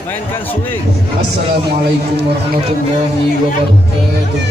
Mainkan suling. Assalamualaikum warahmatullahi wabarakatuh.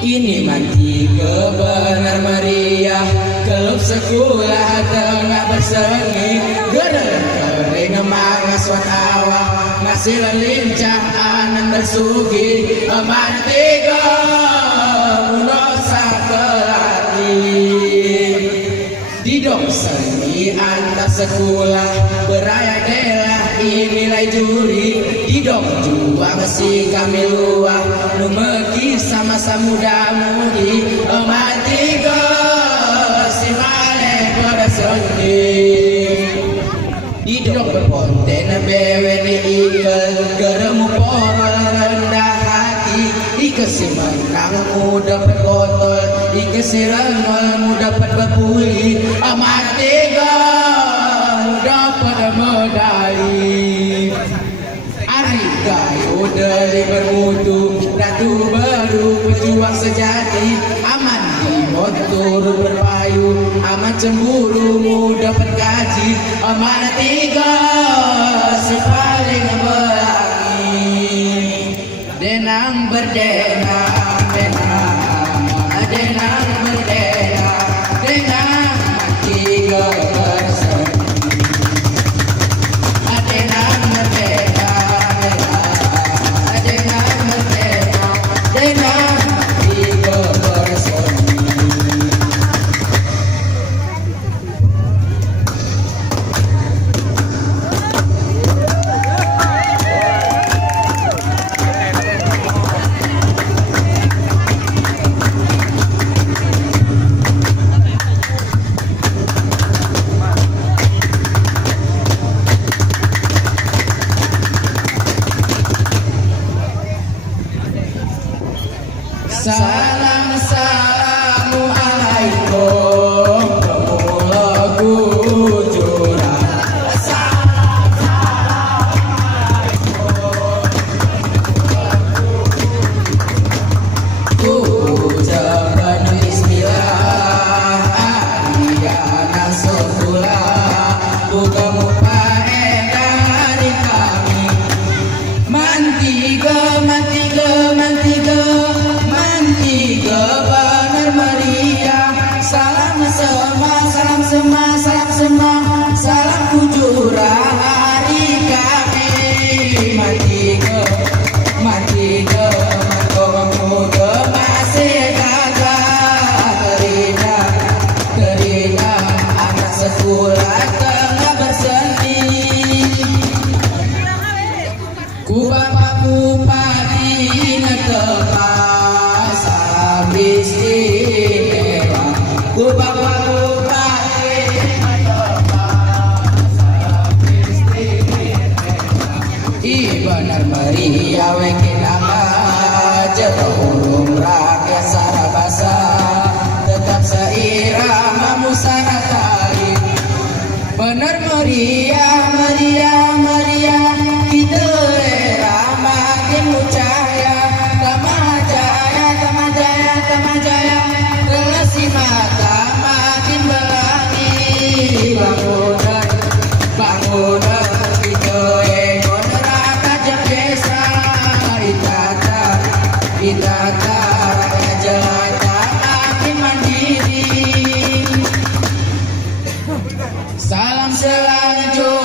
Ini mati kebenar meriah, kelub sekolah tengah bersengit, gedeng kering mangas watawa, masih lincah anan bersugi, mati ke munosa kelati. Didong seni antar sekolah, beraya delah nilai juri, didong juang si kami luah, numeki sama-sama muda mudi, mati ke si male berseni. Didong berponten bewe ni ikel, geremu porol rendah hati, ike si menang muda berbotol, ike si rengol muda berbuli, mati ke dapat medali. Ari gayo dari bermutu, ratu baru berjuang sejati, aman di motor berpayu, aman cemburu muda bergaji, aman tiga si paling belangi. Denang berdenang, denang, denang berdenang, denang tiga bersama. Salam salamu alaikum, lagu jurang. Salam salamu alaikum, ucapan bismillah, adiyana sokulah, buka mupaedan dari kami, mantiga, mantiga, mantiga. Tiga benar meriah, salam semua, salam semua, salam semua, salam kujuran hari kami. Mati ke, muda masih gagal terina, anak sekolah tengah berseni. Ku bapak bupati netepas istimewa, ku bapak bupati benar meriah weke nama jatuh rakyat sarabasa, tetap seirama musaratai. Benar meriah, meriah, meriah, kita makin mucaya, tamajaya, tamajaya, tamajaya, relasi mata makin belangi. Bangunan, bangunan, kita ekor neraka jepesa, itata, itata, rakyat jelata makin mandiri. Salam selanjutnya.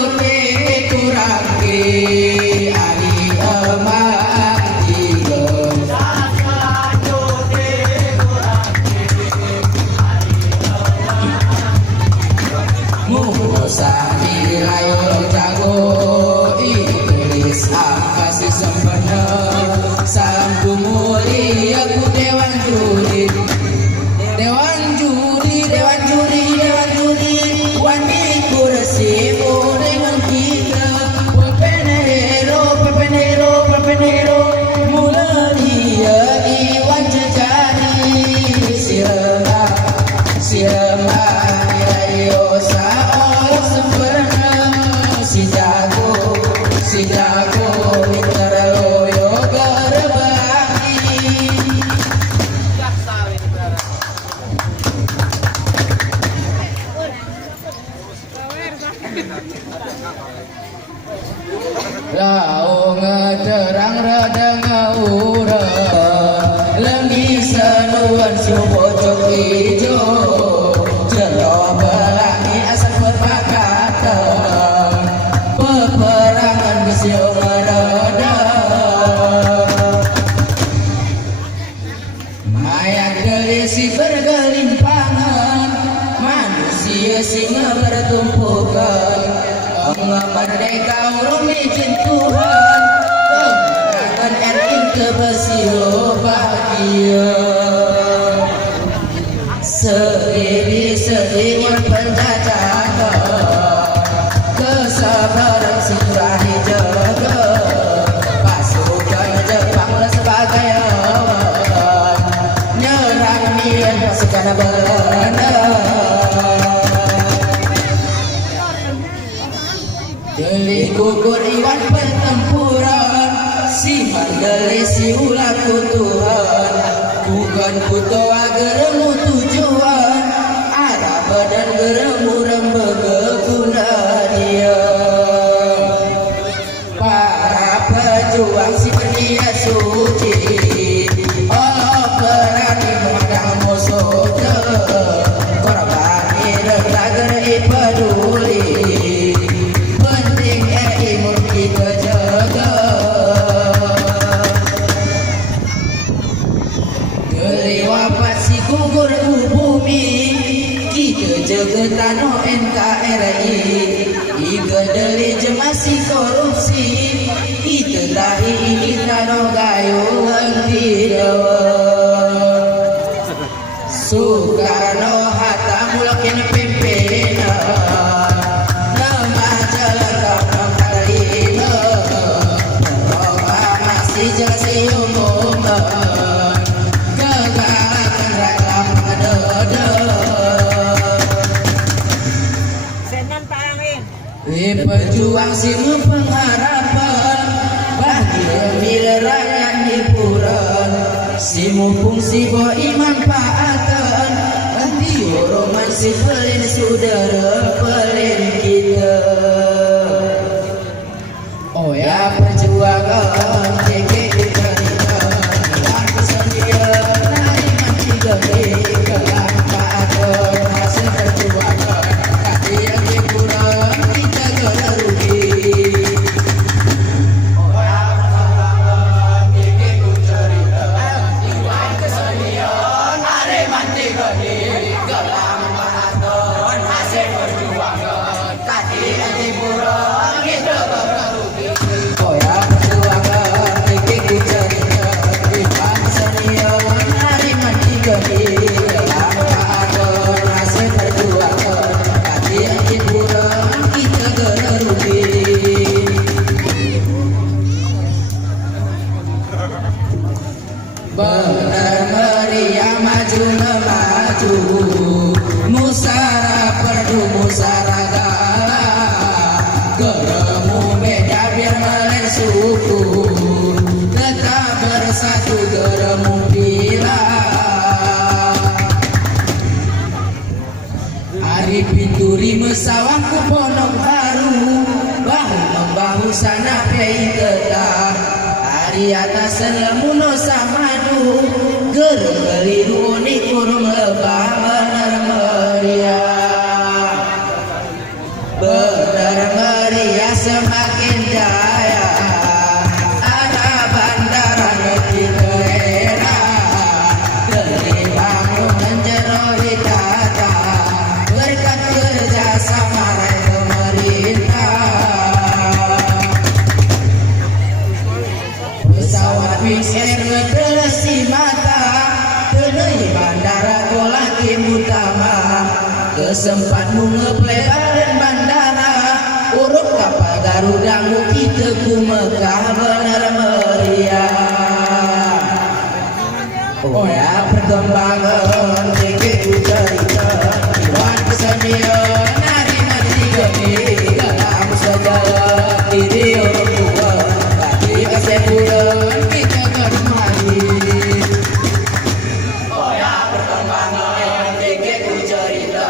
Mustahil ayo jago iblis apa sih sempurna sangku mulia ku dewan juri dewan juri dewan juri dewan juri wani kursimu dengan kita pepenero mulia iwan jejari siapa ayo saor sempurna si jago pintar loyo berbagi lau ngederang radang ngaura lenggi sanuan supocok ijo jero belangi asap berpakatan peperangan besio mereda mayat gelisi bergelimpangan manusia singa bertumpukan merdeka urung izin Tuhan kemenangan RI kebesio bahagia sedih penjajahan kesabaran sirahi jaga pasukan Jepang sebagai lawan nyerang niat pasukan Belanda Geli gugur iwan pertempuran si mandeli si ulah Tuhan bukan kutoa geremu tujuan arah badan geremu rembege guna dia para pejuang si berniat suci Allah berani mengadang musuh korban rendah gerai peduli kita jaga geli wapat si gugur bumi kita jaga tanah NKRI iga dari jemasi korupsi kita lahi ini tanah gayuan tidak Soekarno Hatta mulakin pimpinan nama jalan jelas umumkan kegagalan rakyat ada Senan Pak Amin pejuang simu pengharapan bagi demi rakyat hiburan simu fungsi bo iman paatan nanti roman si pelin saudara pelin kita oh ya perjuangan benar meriah maju maju musara perdu musara gala geremu beda biar melen suku tetap bersatu geremu bila hari pinturi mesawang ku pondok baru bahu membahu sana pei tetap di atas lemuno samadu gerem beliru ni kurung lebah benar meriah semakin jaya ada bandara di daerah dari bangunan jero kata berkat kerjasama rakyat sempat ngeplebaran bandara urut kapal Garuda kita ku Mekah benar meriah. Oh ya perkembangan tiket ku cerita Iwan kesenian nari-nari geni dalam sejarah video buat bagi kesepulan kita kembali. Oh ya perkembangan tiket ku cerita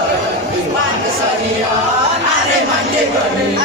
Iwan kesenian nari-nari geni